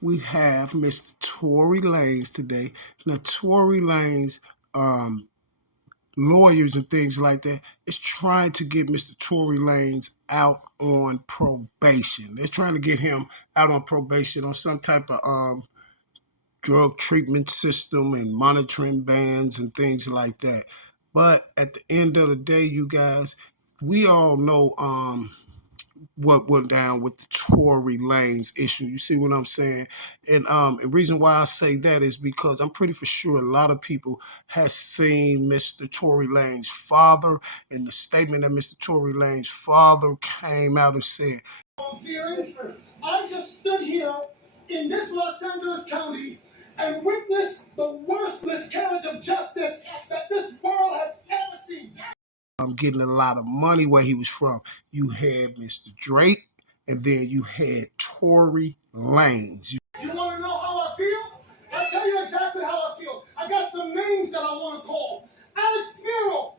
we have Mr. Tory Lanez today. Now, Tory Lanez, lawyers and things like that is trying to get Mr. Tory Lanez out on probation. They're trying to get him out on probation on some type of drug treatment system and monitoring bans and things like that. But at the end of the day, you guys, we all know what went down with the Tory Lanez issue. You see what I'm saying? And the reason why I say that is because I'm pretty for sure a lot of people has seen Mr. Tory Lanez father, and the statement that Mr. Tory Lanez father came out and said, I just stood here in this Los Angeles County and witnessed the worst miscarriage of justice that this world has ever seen. I'm getting a lot of money where he was from. You had Mr. Drake, and then you had Tory Lanez. You want to know how I feel? I'll tell you exactly how I feel. I got some names that I want to call. Alex Spiro,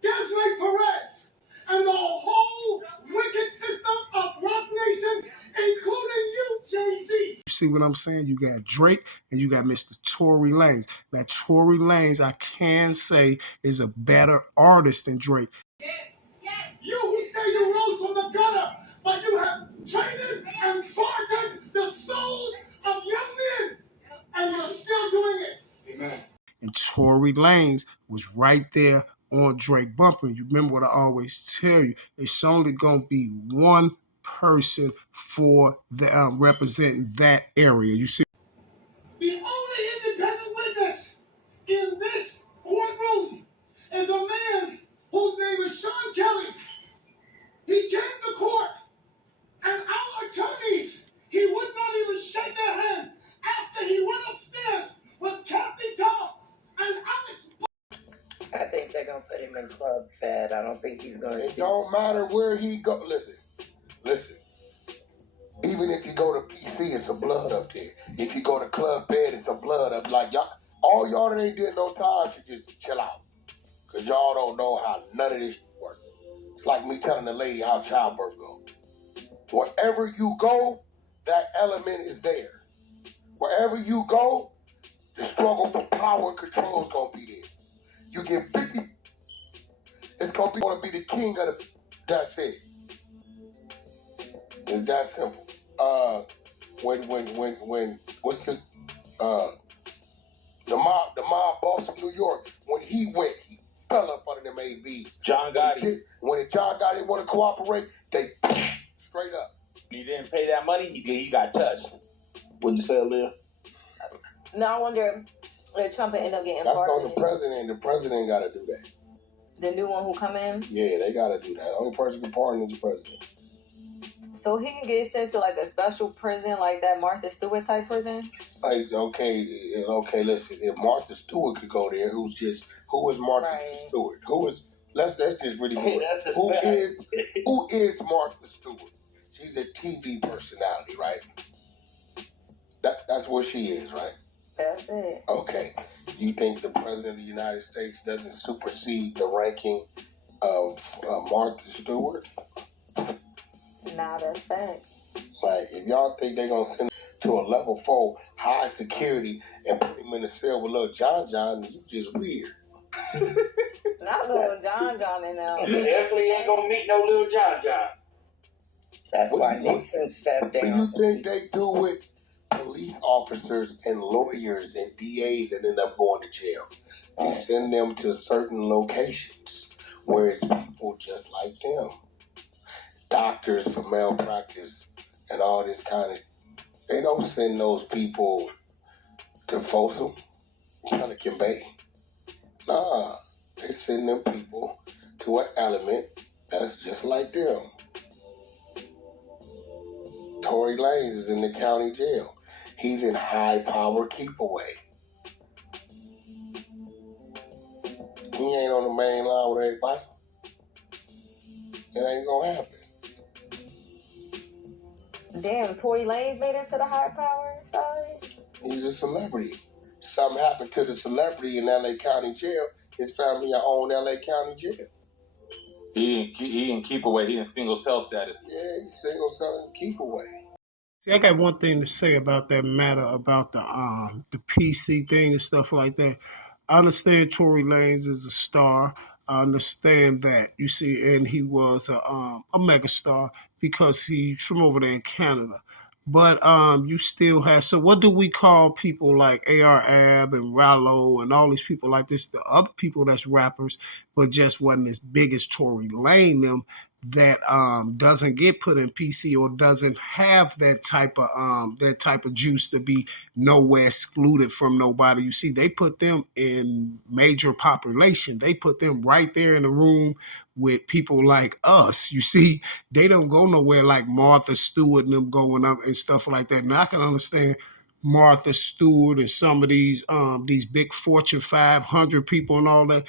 Desiree Perez, and the whole wicked system of Rock Nation, including you, Jay-Z. You see what I'm saying? You got Drake and you got Mr. Tory Lanez. Now, Tory Lanez, I can say, is a better artist than Drake. Yes. You who say you rose from the gutter, but you have traded and bartered the souls of young men, and you're still doing it. Amen. And Tory Lanez was right there on Drake bumper. And you remember what I always tell you, it's only going to be one person for the representing that area. You see? The only independent witness in this courtroom is a man whose name is Sean Kelly. He came to court, and our attorneys, he would not even shake their hand after he went upstairs with Kathy Todd and Alex. I think they're going to put him in Club Fed. I don't think he's going to. It don't matter where he go. Listen. Even if you go to PC, it's a blood up there. If you go to Club Fed, it's a blood up. Like y'all, all y'all that ain't did no time should just chill out. Because y'all don't know how none of this works. It's like me telling the lady how childbirth goes. Wherever you go, that element is there. Wherever you go, the struggle for power and control is going to be there. You get 50, it's going to be the king of the, that's it. It's that simple. What's the mob boss of New York, when he went, he fell up under them AB. John Gotti. When John Gotti didn't want to cooperate, they straight up. He didn't pay that money, he got touched. What'd you say, Aaliyah? No, I wonder if Trump ended up getting That's pardoned. on the president. The president got to do that. The new one who come in? Yeah, they got to do that. Only person can pardon is the president. So he can get sent to like a special prison, like that Martha Stewart type prison? Like, okay, listen, if Martha Stewart could go there, who is Martha Stewart? Let's just really go who is Martha Stewart? She's a TV personality, right? That's what she is, right? That's it. Okay. You think the President of the United States doesn't supersede the ranking of Martha Stewart? Nah, that's facts. Like, if y'all think they're going to send him to a level 4 high security and put him in a cell with little John, you just weird. Not little John in there. Definitely ain't going to meet no little John. That's why Nixon stepped down. What do you think they do with police officers and lawyers and DAs that end up going to jail? They send them to certain locations where it's people just like them. Doctors for malpractice and all this kind of, they don't send those people to Folsom, Pelican Bay. Nah, they send them people to an element that's just like them. Tory Lanez is in the county jail. He's in high power keep away. He ain't on the main line with everybody. It ain't gonna happen. Damn, Tory Lanez made it to the high power side? He's a celebrity. Something happened to the celebrity in LA County Jail. His family own LA County Jail. He didn't keep away. He in single cell status. Yeah, he's single cell and keep away. See, I got one thing to say about that matter about the PC thing and stuff like that. I understand Tory Lanez is a star. I understand that, you see, and he was a mega star because he's from over there in Canada. But you still have, so what do we call people like AR Ab and Rallo and all these people like this, the other people that's rappers, but just wasn't as big as Tory Lane them, that doesn't get put in PC or doesn't have that type of juice to be nowhere excluded from nobody. You see, they put them in major population. They put them right there in the room with people like us. You see, they don't go nowhere like Martha Stewart and them going up and stuff like that. Now I can understand Martha Stewart and some of these big Fortune 500 people and all that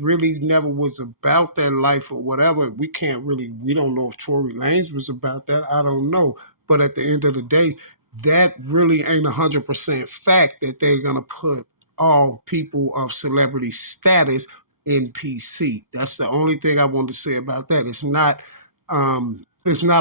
really never was about that life or whatever. We don't know if Tory Lanez was about that. I don't know. But at the end of the day, that really ain't 100% fact that they're going to put all people of celebrity status in PC. That's the only thing I want to say about that. It's not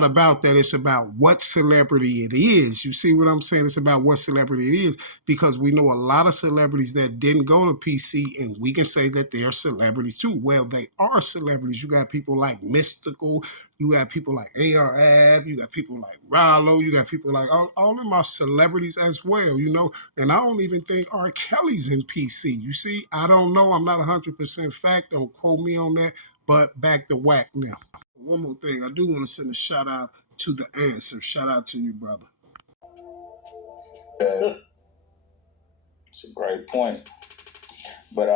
about that. It's about what celebrity it is. You see what I'm saying? It's about what celebrity it is because we know a lot of celebrities that didn't go to PC and we can say that they're celebrities too. Well, they are celebrities. You got people like Mystical. You got people like AR Ab. You got people like Rallo. You got people like all of them are celebrities as well, you know. And I don't even think R. Kelly's in PC. You see, I don't know. I'm not 100% fact. Don't quote me on that. But back to whack now. One more thing, I do want to send a shout out to the answer. Shout out to you, brother. It's a great point. But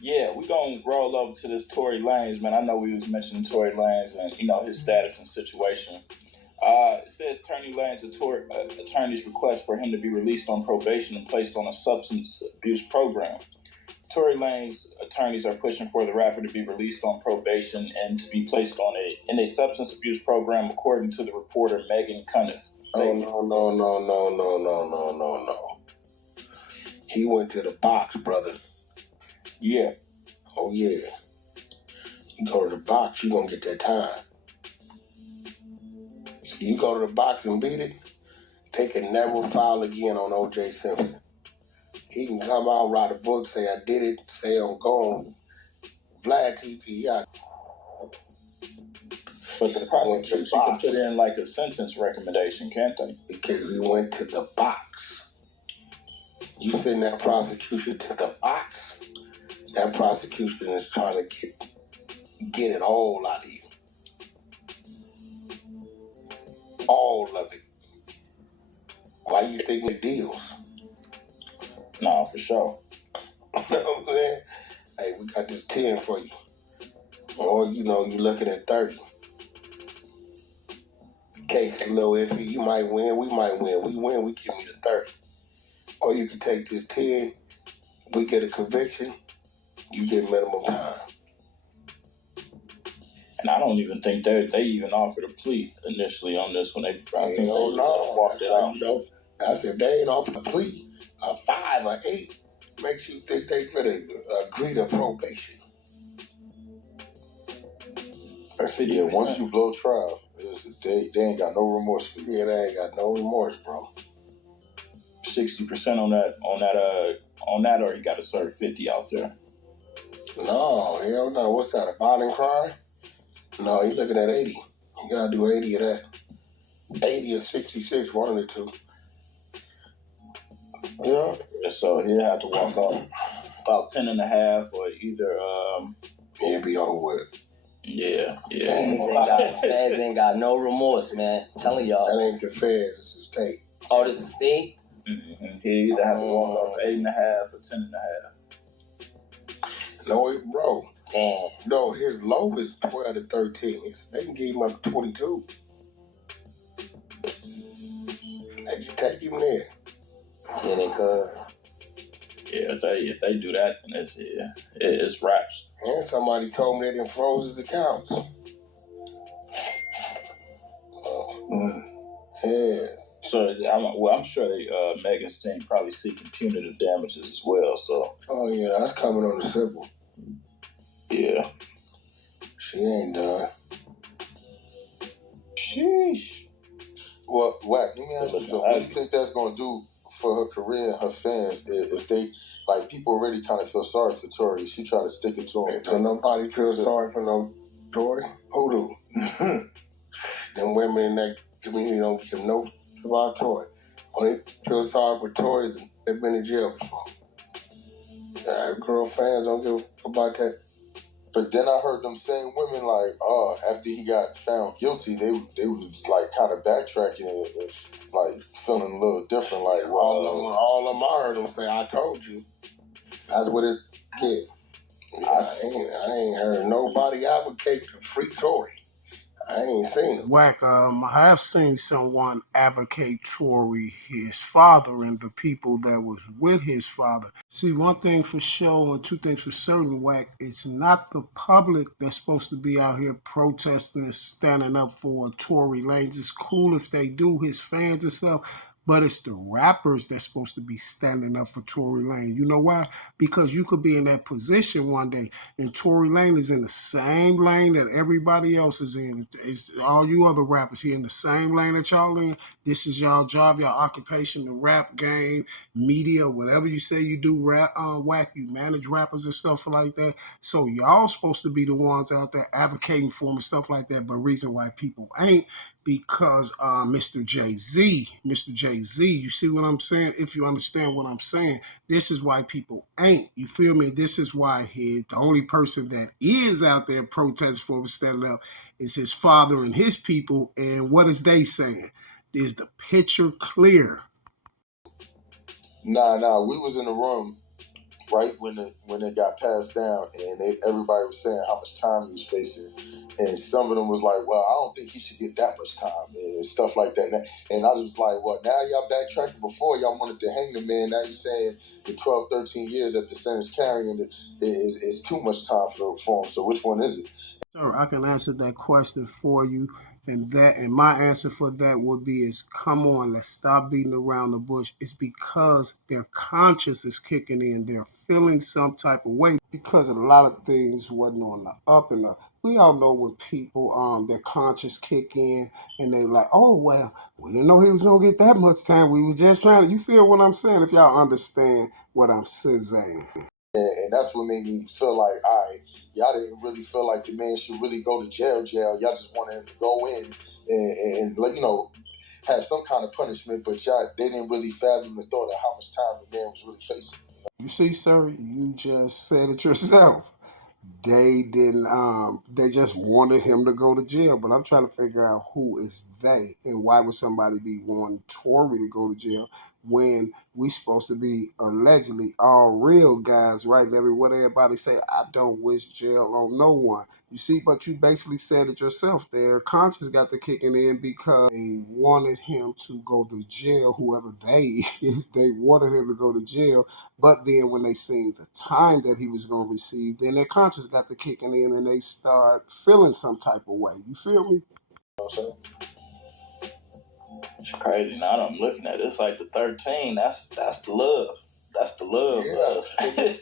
yeah, we're gonna roll over to this Tory Lanez, man. I know we was mentioning Tory Lanez and his status and situation. It says Tory Lanez attorney's request for him to be released on probation and placed on a substance abuse program. Tory Lanez attorneys are pushing for the rapper to be released on probation and to be placed in a substance abuse program, according to the reporter Megan Cuniff. Oh, no. He went to the box, brother. Yeah. Oh, yeah. You go to the box, you going to get that time. You go to the box and beat it, they can never file again on O.J. Simpson. He can come out, write a book, say I did it, say I'm gone, Vlad TV. But the prosecution can put in like a sentence recommendation, can't they? Because we went to the box. You send that prosecution to the box, that prosecution is trying to get it all out of you. All of it. Why you think the deals? No, for sure. You know what I'm saying? Hey, we got this 10 for you. Or, you're looking at 30. Case a little iffy. You might win, we might win. We win, we give you the 30. Or you can take this 10, we get a conviction, you get minimum time. And I don't even think they even offered a plea initially on this one. I think they walked it out. That's if they ain't offered a plea, a 5 or 8, makes you think they better agree to probation. Yeah, once you blow trial, they ain't got no remorse for you. Yeah, they ain't got no remorse, bro. 60% on that, or you got to serve 50 out there. No, hell no. What's that, a violent crime? No, you're looking at 80. You gotta do 80 of that. 80 or 66, one of the two. Yeah. So he'll have to walk off about 10 and a half, or either He'll be over with. Yeah. Feds ain't got no remorse, man. I'm telling y'all. That ain't the feds, it's the state. Oh, this is state? Mm-hmm. He'll either have to walk off 8 and a half or 10 and a half. No, bro. Damn. No, his low is 12 to 13. They can give him up to 22. They can take him there. Yeah, they could. Yeah, if they do that, then it's raps. And somebody told me they done froze his accounts. Yeah. So I'm sure Megan's team probably seeking punitive damages as well. So. Oh yeah, that's coming on the civil. Yeah. She ain't done. Sheesh. Well, Wack, let me ask you something. What do you think that's going to do for her career and her fans if they, like, people already kind of feel sorry for Tory? She try to stick it to him. So nobody feels sorry for no Tory? Who do? Them women in that community don't give no about Tory. Only feel sorry for Tories and they've been in jail before. Girl fans don't give about that. But then I heard them same women, like, after he got found guilty, they was, like, kind of backtracking and like, feeling a little different, like, well, all of them, I heard them say, I told you. That's what it did. I ain't heard nobody advocate to free Tory. I ain't seen it. Wack, I have seen someone advocate Tory, his father, and the people that was with his father. See, one thing for sure and two things for certain, Wack, it's not the public that's supposed to be out here protesting and standing up for Tory Lanez. It's cool if they do, his fans and stuff, but it's the rappers that's supposed to be standing up for Tory Lanez. You know why? Because you could be in that position one day and Tory Lanez is in the same lane that everybody else is in. It's all you other rappers, he in the same lane that y'all in. This is y'all job, y'all occupation, the rap game, media, whatever you say you do, Wack, you manage rappers and stuff like that. So y'all supposed to be the ones out there advocating for them and stuff like that. But reason why people ain't, because Mr. Jay-Z, you see what I'm saying? If you understand what I'm saying, this is why people ain't. You feel me? This is why the only person that is out there protesting for him standing up is his father and his people. And what is they saying? Is the picture clear? Nah, we was in the room right when it got passed down, and everybody was saying how much time he was facing, and some of them was like, well, I don't think he should get that much time, and stuff like that. And I was just like, well, now y'all backtracking. Before y'all wanted to hang the man, now you're saying the 12, 13 years that the sentence carrying is too much time for him. So which one is it? Sir, I can answer that question for you. And my answer for that would be is come on, let's stop beating around the bush. It's because their conscience is kicking in. They're feeling some type of way because a lot of things wasn't on the up and up. We all know when people their conscience kick in and they like, oh well, we didn't know he was gonna get that much time. We was just trying to, you feel what I'm saying? If y'all understand what I'm saying. And that's what made me feel like, all right, y'all didn't really feel like the man should really go to jail. Y'all just wanted him to go in and like, have some kind of punishment, but they didn't really fathom the thought of how much time the man was really facing. You see, sir, you just said it yourself. They didn't they just wanted him to go to jail. But I'm trying to figure out who is they and why would somebody be wanting Tory to go to jail when we supposed to be allegedly all real guys, right? What everybody say, I don't wish jail on no one. You see, but you basically said it yourself there. Conscience got the kicking in because they wanted him to go to jail, whoever they is, they wanted him to go to jail. But then when they seen the time that he was going to receive, then their conscience got the kicking in and they start feeling some type of way. You feel me? It's crazy. Now I'm looking at it. It's like the 13. That's the love. That's the love. Yeah.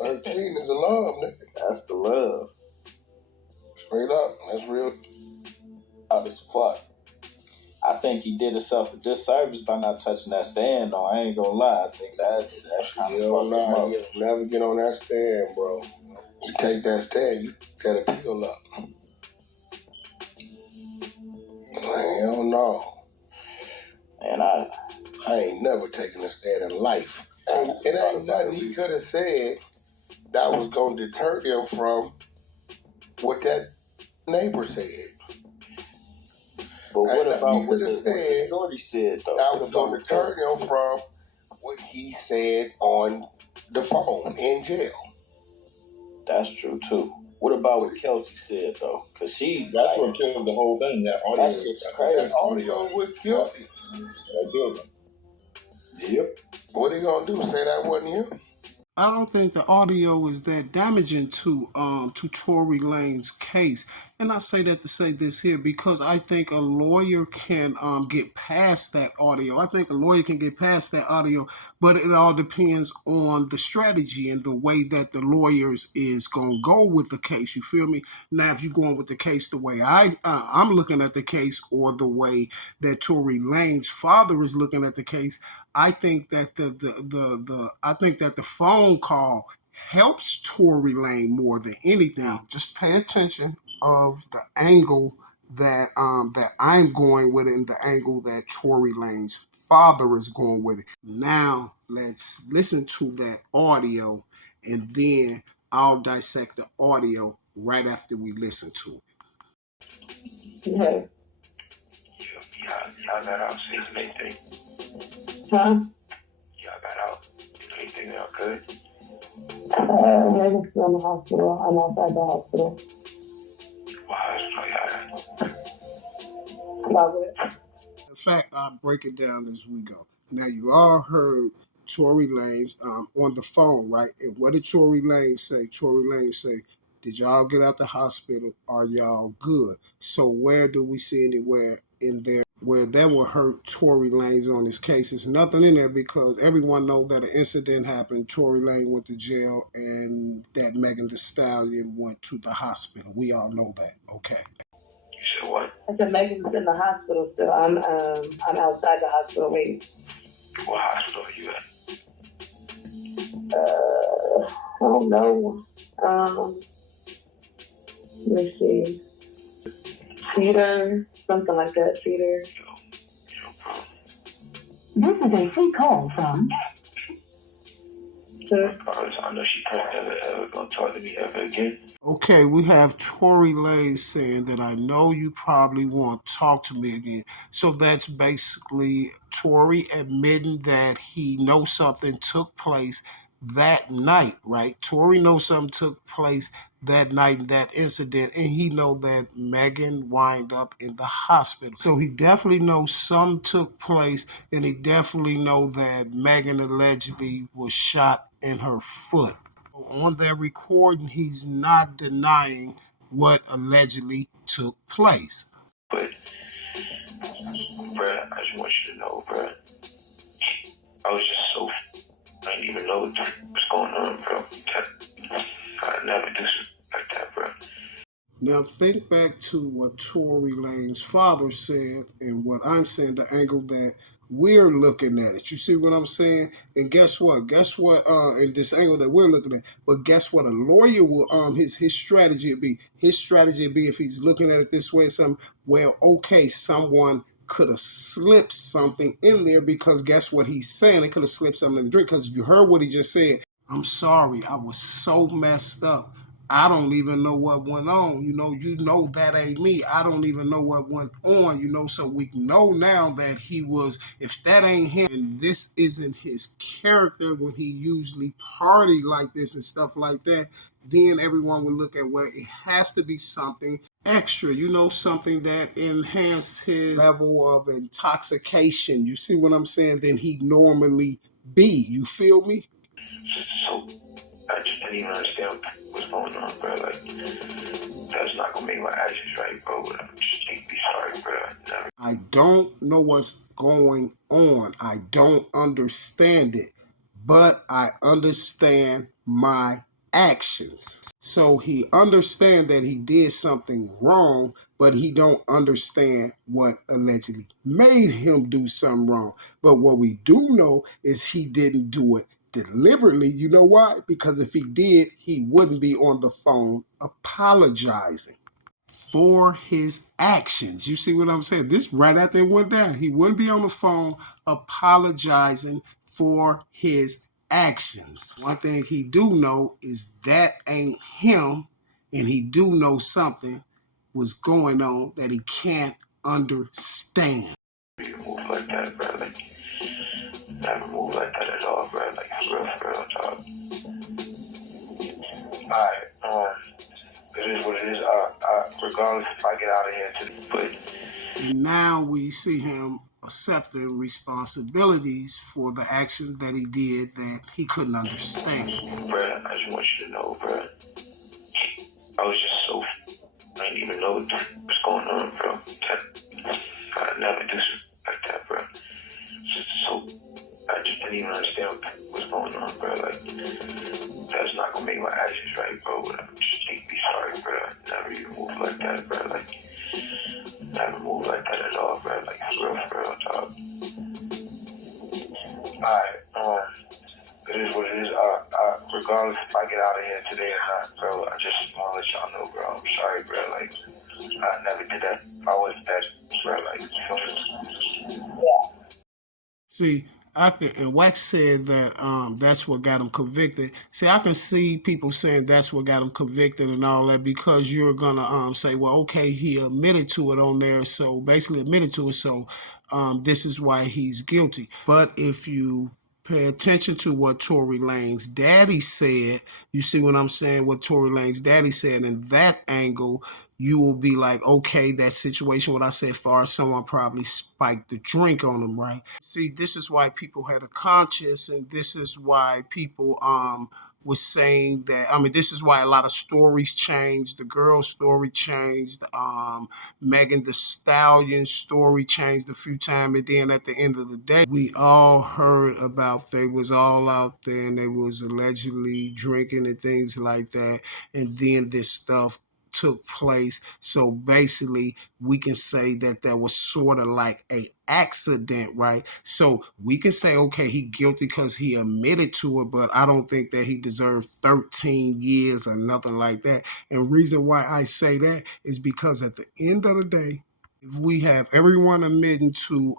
13 is a love, nigga. That's the love. Straight up. That's real. Oh, this fuck. I think he did himself a disservice by not touching that stand, though. I ain't gonna lie. I think that's kind of fucked him up. You'll never get on that stand, bro. You take that stand, you gotta peel up. Hell no. And I ain't never taken a stand in life. It ain't nothing he could have said that was gonna deter them from what that neighbor said. But what about what the said shorty said, though? That was gonna deter him from what he said on the phone in jail. That's true too. What about what Kelsey said though? Cause that's what killed the whole thing. That audio. That shit's crazy. That audio would kill him. That killed him. Yep. What he gonna do? Say that wasn't him? I don't think the audio is that damaging to Tory Lanez's case. And I say that to say this here because I think a lawyer can get past that audio. I think a lawyer can get past that audio, but it all depends on the strategy and the way that the lawyers is gonna go with the case. You feel me? Now, if you're going with the case the way I'm looking at the case, or the way that Tory Lanez father is looking at the case, I think that the phone call helps Tory Lane more than anything. Now, just pay attention of the angle that I'm going with it, and the angle that Tory Lane's father is going with it. Now let's listen to that audio, and then I'll dissect the audio right after we listen to it. Okay. Y'all got out season anything? Huh? Y'all got out anything y'all good? I'm still in the hospital. I'm outside the hospital. What hospital y'all at? About it. In fact, I'll break it down as we go. Now, you all heard Tory Lanez on the phone, right? And what did Tory Lanez say? Tory Lanez say, did y'all get out the hospital? Are y'all good? So where do we see anywhere in there where that will hurt Tory Lanez on his case? There's nothing in there because everyone knows that an incident happened. Tory Lanez went to jail and that Megan Thee Stallion went to the hospital. We all know that, okay? You said what? I said Megan's in the hospital still. I'm outside the hospital waiting. What hospital are you at? I don't know. Let's see. Cedar, something like that. Cedar. Yo, bro. This is a free call from. I know she probably never gonna talk to me ever again. Okay, we have Tory Lanez saying that I know you probably won't talk to me again. So that's basically Tory admitting that he knows something took place that night, right? Tory knows something took place that night, that incident, and he know that Megan wind up in the hospital. So he definitely knows something took place, and he definitely know that Megan allegedly was shot in her foot. On that recording, he's not denying what allegedly took place. But, bruh, I just want you to know, bruh, I was just so, I didn't even know what's going on, bro. I never do something like that, bro. Now think back to what Tory Lane's father said and what I'm saying, the angle that we're looking at it. You see what I'm saying? And guess what? In this angle that we're looking at, but guess what? A lawyer will his strategy would be. His strategy would be, if he's looking at it this way, okay, someone could have slipped something in there, because guess what he's saying? It could have slipped something in the drink, because you heard what he just said. I'm sorry, I was so messed up. I don't even know what went on. You know that ain't me. I don't even know what went on, so we know now that he was, if that ain't him, and this isn't his character when he usually party like this and stuff like that, then everyone would look at, well, it has to be something extra, something that enhanced his level of intoxication. You see what I'm saying? Than he normally be. You feel me? So, I just didn't even understand what's going on, bro. Like, that's not gonna make my actions right, bro. But I'm just deeply sorry, bro. I don't know what's going on. I don't understand it, but I understand my actions. So he understand that he did something wrong, but he don't understand what allegedly made him do something wrong. But what we do know is he didn't do it deliberately. You know why? Because if he did, he wouldn't be on the phone apologizing for his actions. You see what I'm saying? This right after it went down. He wouldn't be on the phone apologizing for his actions. One thing he do know is that ain't him, and he do know something was going on that he can't understand. You move like that, bro. Like, never move like that at all, bro. Like, for real, dog. Alright, it is what it is. Regardless if I get out of here today, but... And now we see him accepting responsibilities for the actions that he did that he couldn't understand. Bruh, I just want you to know, bruh, I was just so I didn't even know what's going on, bro. I never do something like that, bro. So I just didn't even understand what's going on, bro. Like, that's not gonna make my actions right, bro. But I'm just deeply sorry, bro. I never even moved like that, bro. Like, never moved like that at all, bro. Like, for real, dog. Alright, it is what it is. Regardless if I get out of here today or not, bro, I just want to let y'all know, bro. I'm sorry, bro. Like, I never did that. I wasn't that, bro. Like, you feel me? See, and Wax said that that's what got him convicted. See, I can see people saying that's what got him convicted and all that because you're gonna say, well, okay, he admitted to it on there, so basically admitted to it, so this is why he's guilty. But if you pay attention to what Tory Lanez daddy said, you see what I'm saying? What Tory Lanez daddy said in that angle, you will be like, okay, that situation, what I said, far as someone probably spiked the drink on them, right? See, this is why people had a conscience, and this is why people was saying that. I mean, this is why a lot of stories changed. The girl's story changed. Megan Thee Stallion's story changed a few times, and then at the end of the day, we all heard about they was all out there and they was allegedly drinking and things like that, and then this stuff took place. So basically, we can say that there was sort of like a accident, right? So we can say, okay, he guilty because he admitted to it, but I don't think that he deserved 13 years or nothing like that. And reason why I say that is because at the end of the day, if we have everyone admitting to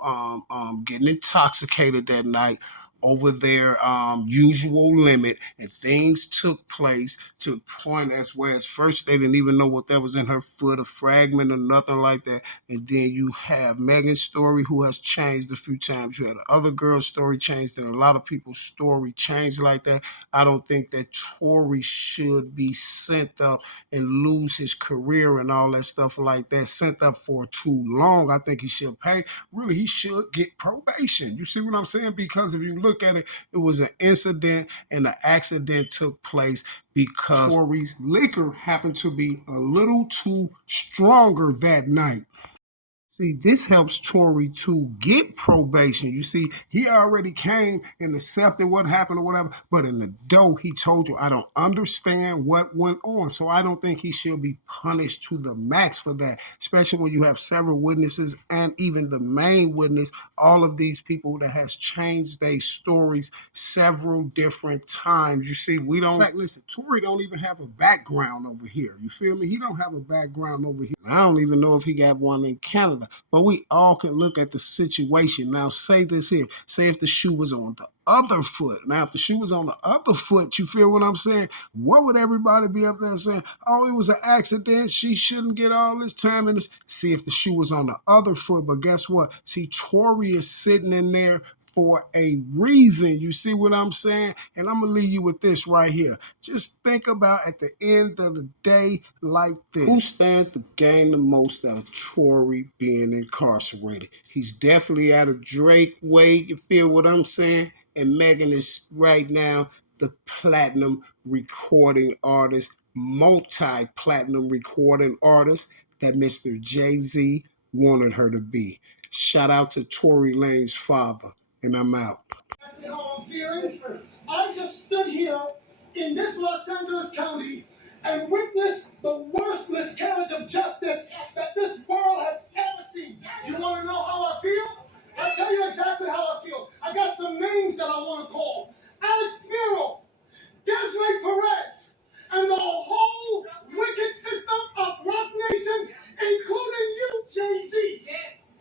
getting intoxicated that night over their usual limit, and things took place to the point as where at first they didn't even know what that was in her foot, a fragment or nothing like that. And then you have Megan's story, who has changed a few times. You had the other girl's story changed, and a lot of people's story changed like that. I don't think that Tory should be sent up and lose his career and all that stuff like that, sent up for too long. I think he should pay. Really, he should get probation. You see what I'm saying? Because if you look at it, it was an incident, and the accident took place because Tory's liquor happened to be a little too stronger that night. See, this helps Tory to get probation. You see, he already came and accepted what happened or whatever, but in the dough, he told you, I don't understand what went on. So I don't think he should be punished to the max for that, especially when you have several witnesses and even the main witness, all of these people that has changed their stories several different times. You see, we don't, in fact, listen, Tory don't even have a background over here. You feel me? He don't have a background over here. I don't even know if he got one in Canada. But we all can look at the situation. Now, say this here. Say if the shoe was on the other foot. Now, if the shoe was on the other foot, you feel what I'm saying? What would everybody be up there saying? Oh, it was an accident. She shouldn't get all this time in this. See if the shoe was on the other foot. But guess what? See, Tory is sitting in there for a reason. You see what I'm saying? And I'm going to leave you with this right here. Just think about at the end of the day like this. Who stands to gain the most out of Tory being incarcerated? He's definitely out of Drake way. You feel what I'm saying? And Megan is right now the platinum recording artist, multi-platinum recording artist that Mr. Jay-Z wanted her to be. Shout out to Tory Lanez's father. And I'm out. How I'm feeling. I just stood here in this Los Angeles County and witnessed the worst miscarriage of justice that this world has ever seen. You want to know how I feel? I'll tell you exactly how I feel. I got some names that I want to call. Alex Spiro, Desiree Perez, and the whole wicked system of Rock Nation, including you, Jay-Z.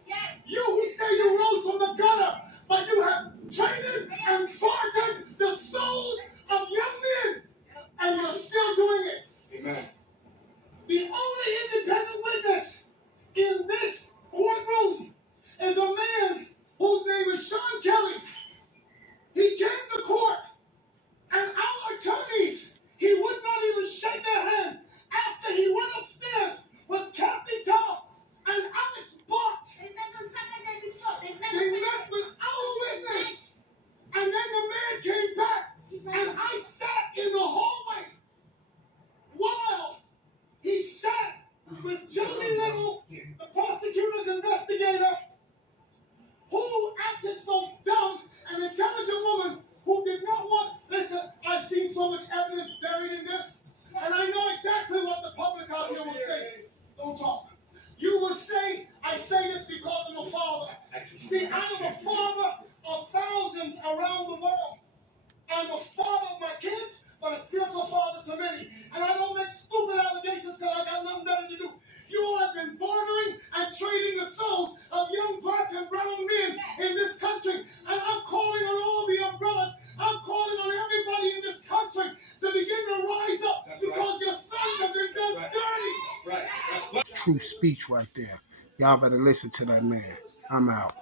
Yes. You who say you rose from the gutter, but you have traded and bartered the souls of young men, and you're still doing it. Amen. The only independent witness in this courtroom is a man whose name is Sean Kelly. He came to court true speech right there. Y'all better listen to that man. I'm out.